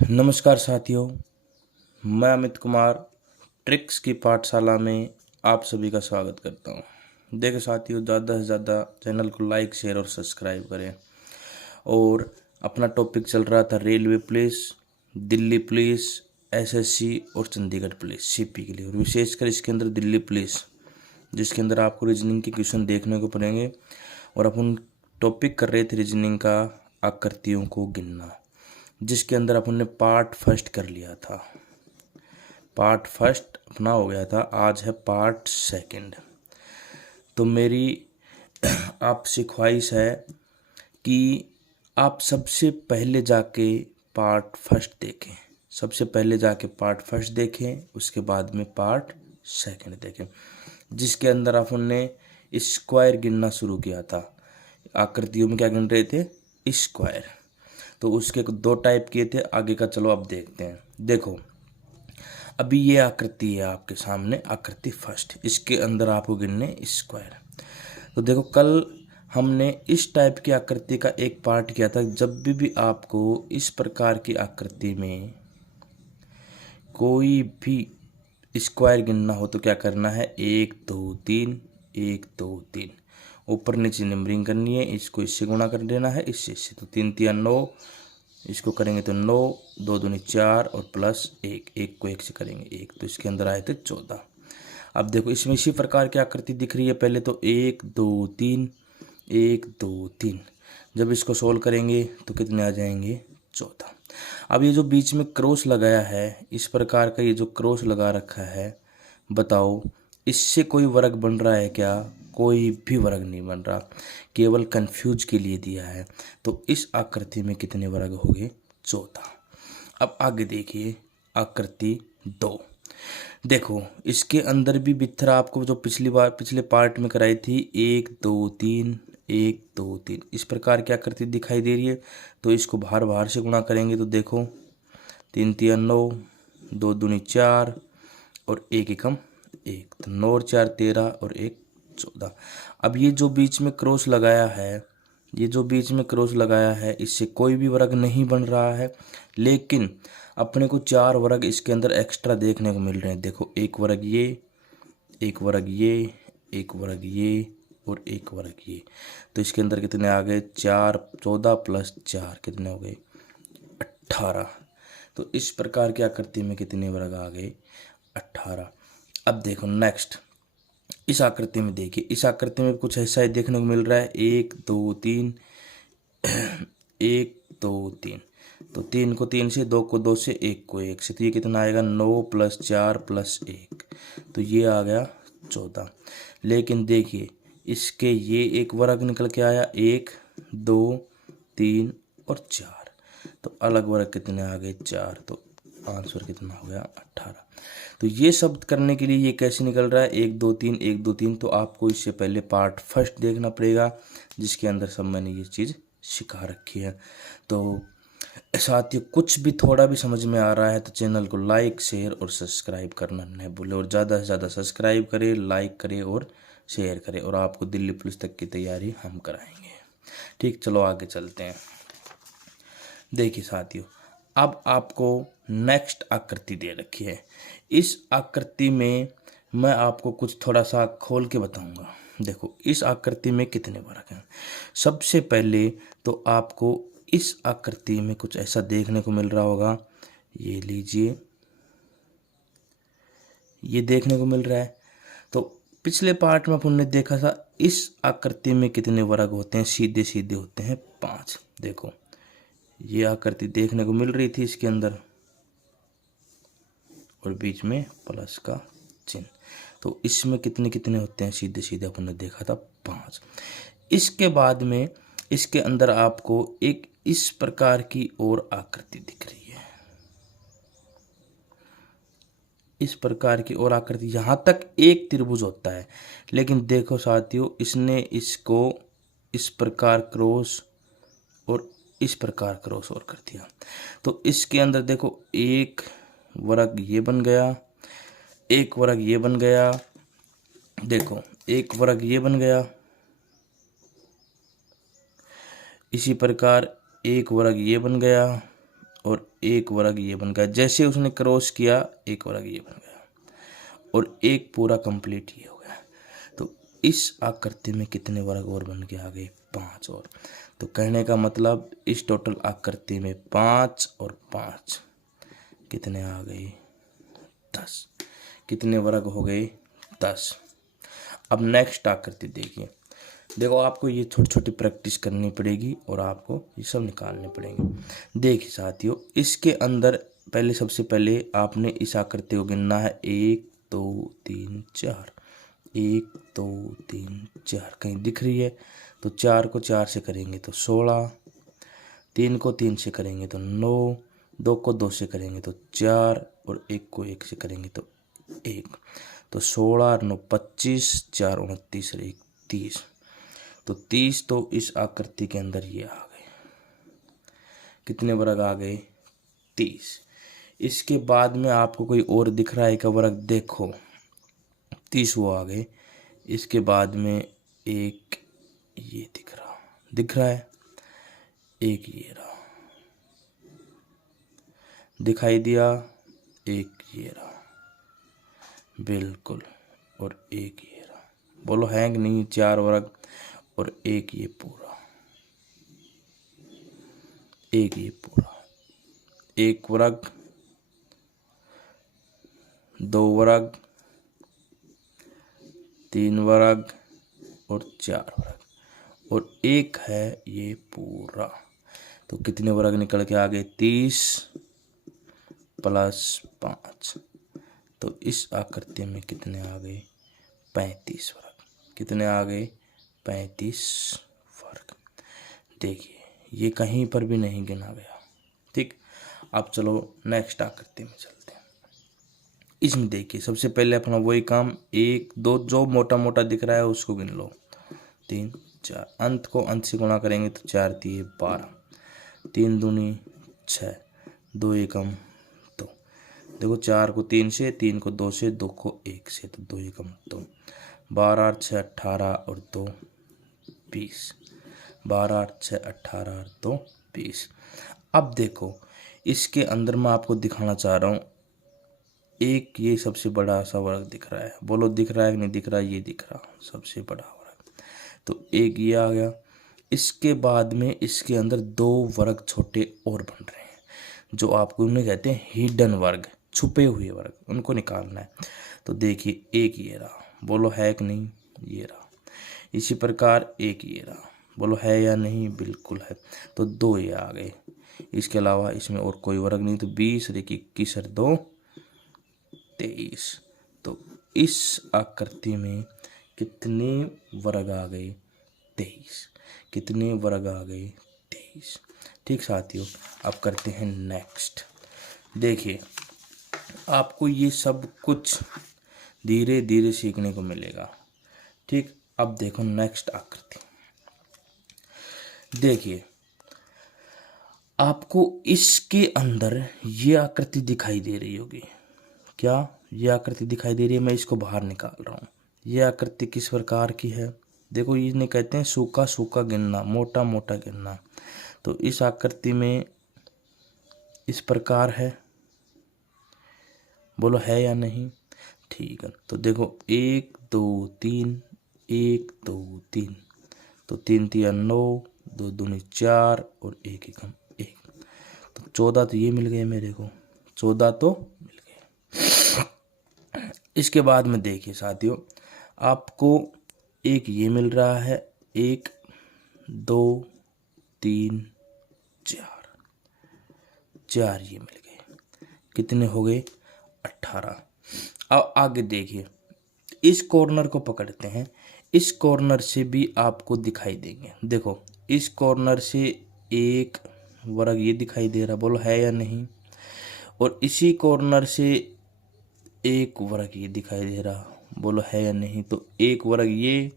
नमस्कार साथियों, मैं अमित कुमार ट्रिक्स की पाठशाला में आप सभी का स्वागत करता हूं। देखो साथियों, ज़्यादा से ज़्यादा चैनल को लाइक शेयर और सब्सक्राइब करें। और अपना टॉपिक चल रहा था railway police, Delhi police, SSC और चंडीगढ़ पुलिस सीपी के लिए, और विशेषकर इसके अंदर दिल्ली पुलिस, जिसके अंदर आपको रीजनिंग के क्वेश्चन देखने को पड़ेंगे। और अपन टॉपिक कर रहे थे रीजनिंग का आकृतियों को गिनना, जिसके अंदर अपन ने पार्ट फर्स्ट कर लिया था। पार्ट फर्स्ट अपना हो गया था, आज है पार्ट सेकंड। तो मेरी आपसे ख्वाहिश है कि आप सबसे पहले जाके पार्ट फर्स्ट देखें, सबसे पहले जाके पार्ट फर्स्ट देखें, उसके बाद में पार्ट सेकंड देखें, जिसके अंदर अपन ने स्क्वायर गिनना शुरू किया था। आकृतियों में क्या गिन रहे थे? स्क्वायर। तो उसके दो टाइप किए थे, आगे का चलो अब देखते हैं। देखो, अभी ये आकृति है आपके सामने, आकृति फर्स्ट, इसके अंदर आपको गिनने स्क्वायर। तो देखो, कल हमने इस टाइप की आकृति का एक पार्ट किया था। जब भी आपको इस प्रकार की आकृति में कोई भी स्क्वायर गिनना हो तो क्या करना है? 1 2 3, 1 2 3, ऊपर नीचे नंबरिंग करनी है। इसको इससे गुणा कर देना है, इससे। तो 3 3 9, इसको करेंगे तो 9, 2 दूनी 4 और प्लस 1, 1 को 1 से करेंगे 1, तो इसके अंदर आए थे 14। अब देखो, इसमें इसी प्रकार की आकृति दिख रही है। पहले तो 1 2 3, 1 2 3, जब इसको सोल्व करेंगे तो कितने आ जाएंगे? 14। अब ये जो बीच में क्रॉस लगाया है, इस प्रकार का ये जो क्रॉस लगा रखा है, बताओ इससे कोई वर्ग बन रहा है क्या? कोई भी वर्ग नहीं बन रहा, केवल कंफ्यूज के लिए दिया है। तो इस आकृति में कितने वर्ग हो गए? 14। अब आगे देखिए आकृति 2। देखो, इसके अंदर भी बिथरा आपको जो पिछले पार्ट में कराई थी, 1 2 3, 1 2 3, इस प्रकार की आकृति दिखाई दे रही है। तो इसको बाहर बाहर से गुणा करेंगे तो देखो 3 3 9, 2 दूनी 4 और 1 एकम 1, तो 9 और 4 13 और 1 14। अब ये जो बीच में क्रॉस लगाया है, ये जो बीच में क्रॉस लगाया है, इससे कोई भी वर्ग नहीं बन रहा है, लेकिन अपने को 4 वर्ग इसके अंदर एक्स्ट्रा देखने को मिल रहे हैं। देखो, एक वर्ग ये, एक वर्ग ये, एक वर्ग ये और एक वर्ग ये। तो इसके अंदर कितने आ गए? 4, 14 प्लस 4 कितने हो गए? 18। तो इस प्रकार की आकृति में कितने वर्ग आ गए? 18। अब देखो नेक्स्ट, इस आकृति में देखिए, इस आकृति में कुछ ऐसा ही देखने को मिल रहा है। 1 2 3, 1 2 3, तो 3 को 3 से, 2 को 2 से, 1 को 1 से, तो ये कितना आएगा? 9 प्लस 4 प्लस 1, तो ये आ गया 14। लेकिन देखिए, इसके ये एक वर्ग निकल के आया, 1 2 3 और 4, तो अलग वर्ग कितने आ गए? 4, तो आंसर कितना हो गया? 18। तो ये शब्द करने के लिए ये कैसे निकल रहा है? 1 2 3, 1 2 3, तो आपको इससे पहले पार्ट फर्स्ट देखना पड़ेगा, जिसके अंदर सब मैंने ये चीज़ सिखा रखी है। तो साथियों, कुछ भी थोड़ा भी समझ में आ रहा है तो चैनल को लाइक शेयर और सब्सक्राइब करना नहीं भूलें, और ज़्यादा से ज़्यादा सब्सक्राइब करें, लाइक करें और शेयर करें, और आपको दिल्ली पुलिस तक की तैयारी हम कराएंगे। ठीक, चलो आगे चलते हैं। देखिए साथियों, अब आपको नेक्स्ट आकृति दे रखी है। इस आकृति में मैं आपको कुछ थोड़ा सा खोल के बताऊंगा। देखो, इस आकृति में कितने वर्ग हैं। सबसे पहले तो आपको इस आकृति में कुछ ऐसा देखने को मिल रहा होगा, ये लीजिए, ये देखने को मिल रहा है। तो पिछले पार्ट में अपन ने देखा था इस आकृति में कितने वर्ग होते हैं? सीधे सीधे होते हैं 5। देखो, ये आकृति देखने को मिल रही थी इसके अंदर, और बीच में प्लस का चिन्ह। तो इसमें कितने कितने होते हैं? सीधे सीधे अपन ने देखा था 5। इसके बाद में इसके अंदर आपको एक इस प्रकार की और आकृति दिख रही है, इस प्रकार की और आकृति। यहाँ तक एक त्रिभुज होता है, लेकिन देखो साथियों, इसने इसको इस प्रकार क्रॉस और इस प्रकार क्रॉस और कर दिया। तो इसके अंदर देखो, एक वर्ग ये बन गया, एक वर्ग ये बन गया, देखो एक वर्ग ये बन गया, इसी प्रकार एक वर्ग ये बन गया और एक वर्ग ये बन गया। जैसे उसने क्रॉस किया एक वर्ग ये बन गया और एक पूरा कंप्लीट ये हो गया। तो इस आकृति में कितने वर्ग और बन के आ गए? 5 और। तो कहने का मतलब इस टोटल आकृति में 5 और 5 कितने आ गए? 10। कितने वर्ग हो गए? 10। अब नेक्स्ट आकृति देखिए। देखो आपको ये छोटी छोटी प्रैक्टिस करनी पड़ेगी और आपको ये सब निकालने पड़ेंगे। देखिए साथियों, इसके अंदर पहले सबसे पहले आपने इस आकृति को गिनना है 1 2 3 4। 1 2 3 4 कहीं दिख रही है तो 4 को 4 से करेंगे तो 16, 3 को 3 से करेंगे तो 9, 2 को 2 से करेंगे तो 4 और 1 को 1 से करेंगे तो 1। तो 16 और 9 25, 4 29 और 1 30। तो 30 तो इस आकृति के अंदर ये आ गए। कितने वर्ग आ गए? 30। इसके बाद में आपको कोई और दिख रहा है का वर्ग? देखो 30 वो आ गए। इसके बाद में एक ये दिख रहा है, एक ये रहा, दिखाई दिया, एक ये रहा, बिल्कुल, और एक ये रहा। बोलो है कि नहीं? 4 वर्ग और एक ये पूरा, एक ये पूरा, एक वर्ग, 2 वर्ग, 3 वर्ग और 4 वर्ग और एक है ये पूरा। तो कितने वर्ग निकल के आ गए? 30 प्लस 5। तो इस आकृति में कितने आ गए? 35 वर्ग। कितने आ गए? 35 वर्ग। देखिए ये कहीं पर भी नहीं गिना गया। ठीक, अब चलो नेक्स्ट आकृति में चलते हैं। इसमें देखिए सबसे पहले अपना वही काम, 1 2 जो मोटा मोटा दिख रहा है उसको गिन लो। 3 4, अंत को अंत से गुणा करेंगे तो 4 3 12, 3 दूनी 6, 2 एकम 2। देखो 4 को 3 से, 3 को 2 से, 2 को 1 से, तो 2 एकम 2। 12 8 6 18 और 2 20। 12 8 6 18 और 2 20। अब देखो इसके अंदर मैं आपको दिखाना चाह रहा हूँ, एक ये सबसे बड़ा सा वर्ग दिख रहा है। बोलो दिख रहा है कि नहीं दिख रहा? ये दिख रहा सबसे बड़ा वर्ग। तो एक ये आ गया। इसके बाद में इसके अंदर 2 वर्ग छोटे और बन रहे हैं जो आपको उन्हें कहते हैं हिडन वर्ग, छुपे हुए वर्ग, उनको निकालना है। तो देखिए एक ये रहा, बोलो है कि नहीं? ये रहा। इसी प्रकार एक ये रहा, बोलो है या नहीं? बिल्कुल है। तो 2 ये आ गए। इसके अलावा इसमें और कोई वर्ग नहीं। तो 20 और 21 और 2 23। तो इस आकृति में कितने वर्ग आ गए? 23। कितने वर्ग आ गए? 23। ठीक साथियों, अब करते हैं नेक्स्ट। देखिए आपको ये सब कुछ धीरे धीरे सीखने को मिलेगा। ठीक, अब देखो नेक्स्ट आकृति। देखिए आपको इसके अंदर ये आकृति दिखाई दे रही होगी। क्या ये आकृति दिखाई दे रही है? मैं इसको बाहर निकाल रहा हूँ। ये आकृति किस प्रकार की है? देखो इन्हें कहते हैं सूखा सूखा गिनना, मोटा मोटा गिनना। तो इस आकृति में इस प्रकार है, बोलो है या नहीं? ठीक है। तो देखो 1 2 3, 1 2 3, तो 3 3 9, 2 दूनी 4 और 1 एकम 1। तो 14 तो ये मिल गए मेरे को, 14 तो मिल गए। इसके बाद में देखिए साथियों, आपको एक ये मिल रहा है, 1 2 3 4, 4 ये मिल गए। कितने हो गए? 18। अब आगे देखिए, इस कॉर्नर को पकड़ते हैं। इस कॉर्नर से भी आपको दिखाई देंगे। देखो इस कॉर्नर से एक वर्ग ये दिखाई दे रहा, बोलो है या नहीं? और इसी कॉर्नर से एक वर्ग ये दिखाई दे रहा, बोलो है या नहीं? तो एक वर्ग ये,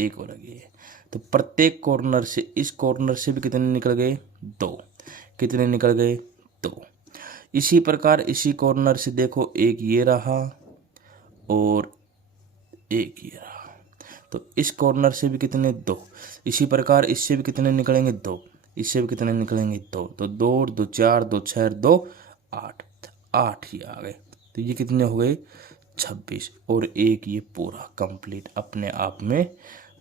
एक वर्ग ये। तो प्रत्येक कॉर्नर से, इस कॉर्नर से भी कितने निकल गए? 2। कितने निकल गए? 2। इसी प्रकार इसी कॉर्नर से देखो, एक ये रहा और एक ये रहा। तो इस कॉर्नर से भी कितने? 2। इसी प्रकार इससे भी कितने निकलेंगे? 2। इससे भी कितने निकलेंगे 2, तो 2 और 2 4, 2 6 2 8, 8 ही आ गए। तो ये कितने हो गए 26 और एक ये पूरा कंप्लीट अपने आप में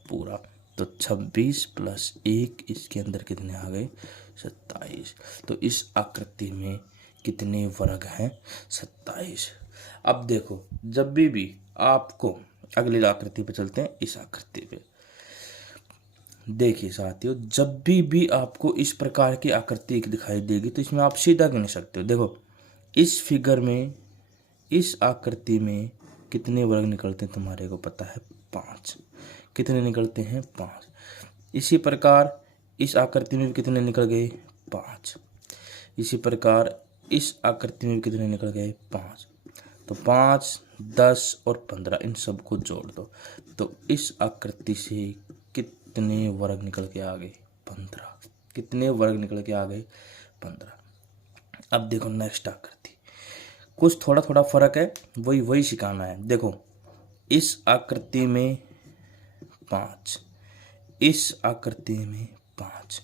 पूरा। तो 26 प्लस 1 इसके अंदर कितने आ गए 27। तो इस आकृति में कितने वर्ग हैं 27। अब देखो जब भी आपको अगली आकृति पे चलते हैं, इस आकृति पे देखिए साथियों, जब भी आपको इस प्रकार की आकृति दिखाई देगी तो इसमें आप सीधा गिन सकते हो। देखो इस फिगर में इस आकृति में कितने वर्ग निकलते हैं तुम्हारे को पता है 5। कितने निकलते हैं 5। इसी प्रकार इस आकृति में भी कितने निकल गए 5। इसी प्रकार इस आकृति में भी कितने निकल गए 5। तो 5, 10 और 15 इन सबको जोड़ दो तो इस आकृति से कितने वर्ग निकल के आ गए 15। कितने वर्ग निकल के आ गए 15। अब देखो नेक्स्ट आकृति, कुछ थोड़ा थोड़ा फर्क है, वही सिखाना है। देखो इस आकृति में 5, इस आकृति में 5।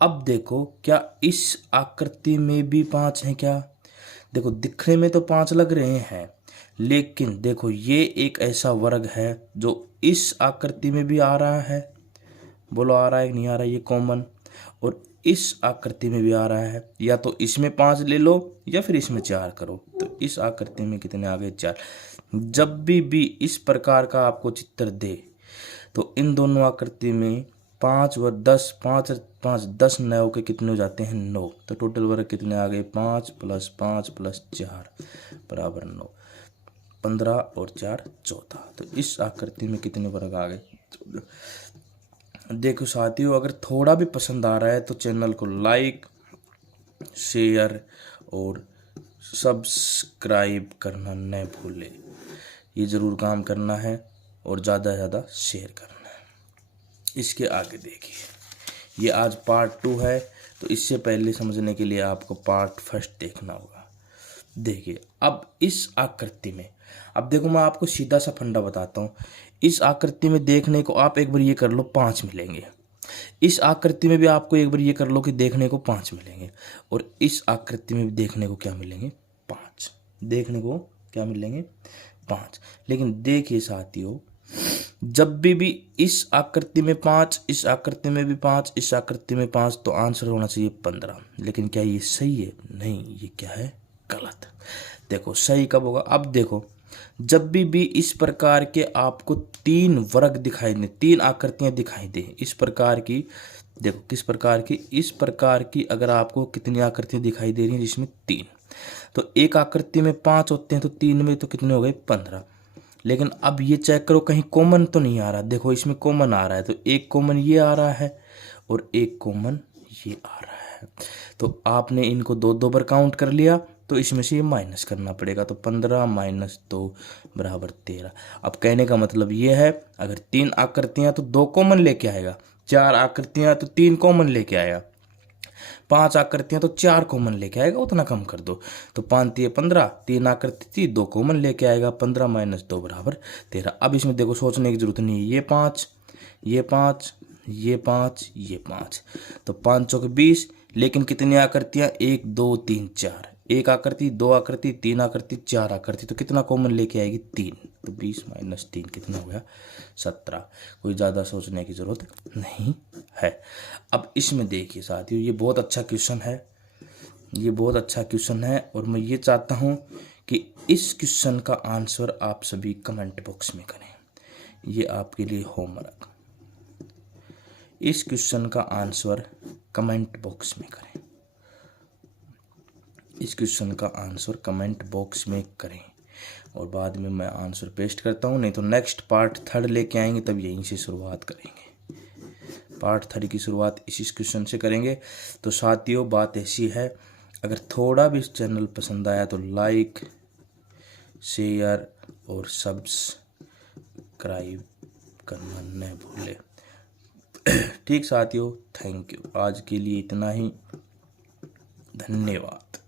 अब देखो क्या इस आकृति में भी 5 है क्या? देखो दिखने में तो 5 लग रहे हैं, लेकिन देखो ये एक ऐसा वर्ग है जो इस आकृति में भी आ रहा है। बोलो आ रहा है कि नहीं आ रहा है? ये कॉमन। और इस आकृति में भी आ रहा है, या तो इसमें 5 ले लो या फिर इसमें 4 करो। तो इस आकृति में कितने आ गए 4। जब भी इस प्रकार का आपको चित्र दे तो इन दोनों आकृति में 5 व 10, 5 5 10 9 के कितने हो जाते हैं 9। तो टोटल वर्ग कितने आ गए 5 + 5 + 4 बराबर 9। 15 और 4 14। तो इस आकृति में कितने वर्ग आ गए 14। देखो साथियों, अगर थोड़ा भी पसंद आ रहा है तो चैनल को लाइक, शेयर और सब्सक्राइब करना न भूलें। ये ज़रूर काम करना है और ज़्यादा से ज़्यादा शेयर करना है। इसके आगे देखिए, ये आज पार्ट 2 है, तो इससे पहले समझने के लिए आपको पार्ट 1 देखना होगा। देखिए अब इस आकृति में, अब देखो मैं आपको सीधा सा फंडा बताता हूँ। इस आकृति में देखने को आप एक बार ये कर लो 5 मिलेंगे। इस आकृति में भी आपको एक बार ये कर लो कि देखने को 5 मिलेंगे। और इस आकृति में भी देखने को क्या मिलेंगे 5। देखने को क्या मिलेंगे 5। लेकिन देखिए साथियों, जब भी इस आकृति में 5, इस आकृति में भी 5, इस आकृति में 5, तो आंसर होना चाहिए 15। लेकिन क्या ये सही है? नहीं, ये क्या है गलत। देखो सही कब होगा? अब देखो जब भी इस प्रकार के आपको 3 वर्ग दिखाई दे, 3 आकृतियां दिखाई दे इस प्रकार की, देखो किस प्रकार की, इस प्रकार की अगर आपको कितनी आकृतियां दिखाई दे रही हैं जिसमें 3, तो एक आकृति में 5 होते हैं तो 3 में तो कितने हो गए 15। लेकिन अब ये चेक करो कहीं कॉमन तो नहीं आ रहा। देखो इसमें कॉमन आ रहा है, तो एक कॉमन ये आ रहा है और एक कॉमन ये आ रहा है। तो आपने इनको 2 बार काउंट कर लिया, तो इसमें से ये माइनस करना पड़ेगा। तो 15 - 2 बराबर 13। अब कहने का मतलब ये है, अगर 3 आकृतियां तो 2 कॉमन लेके आएगा, 4 आकृतियां तो 3 कॉमन लेके आएगा, 5 आकृतियां तो 4 कॉमन लेके आएगा। उतना कम कर दो, तो 5 × 15, 3 आकृति थी 2 कॉमन लेके आएगा। 15 - 2 बराबर 13। अब इसमें देखो सोचने की जरूरत नहीं है, ये 5, ये 5, ये 5, ये 5, तो 5 × 4 = 20। लेकिन कितनी आकृतियां 1 2 3 4, एक आकृति, 2 आकृति, 3 आकृति, 4 आकृति, तो कितना कॉमन लेके आएगी 3। तो 20 - 3 कितना हो गया 17। कोई ज़्यादा सोचने की ज़रूरत नहीं है। अब इसमें देखिए साथियों, ये बहुत अच्छा क्वेश्चन है, ये बहुत अच्छा क्वेश्चन है। और मैं ये चाहता हूँ कि इस क्वेश्चन का आंसर आप सभी कमेंट बॉक्स में करें। ये आपके लिए होमवर्क। इस क्वेश्चन का आंसर कमेंट बॉक्स में करें। इस क्वेश्चन का आंसर कमेंट बॉक्स में करें और बाद में मैं आंसर पेस्ट करता हूँ। नहीं तो नेक्स्ट पार्ट 3 लेके आएंगे, तब यहीं से शुरुआत करेंगे। पार्ट 3 की शुरुआत इस क्वेश्चन से करेंगे। तो साथियों बात ऐसी है, अगर थोड़ा भी इस चैनल पसंद आया तो लाइक, शेयर और सब्सक्राइब करना न भूलें। ठीक साथियों, थैंक यू। आज के लिए इतना ही, धन्यवाद।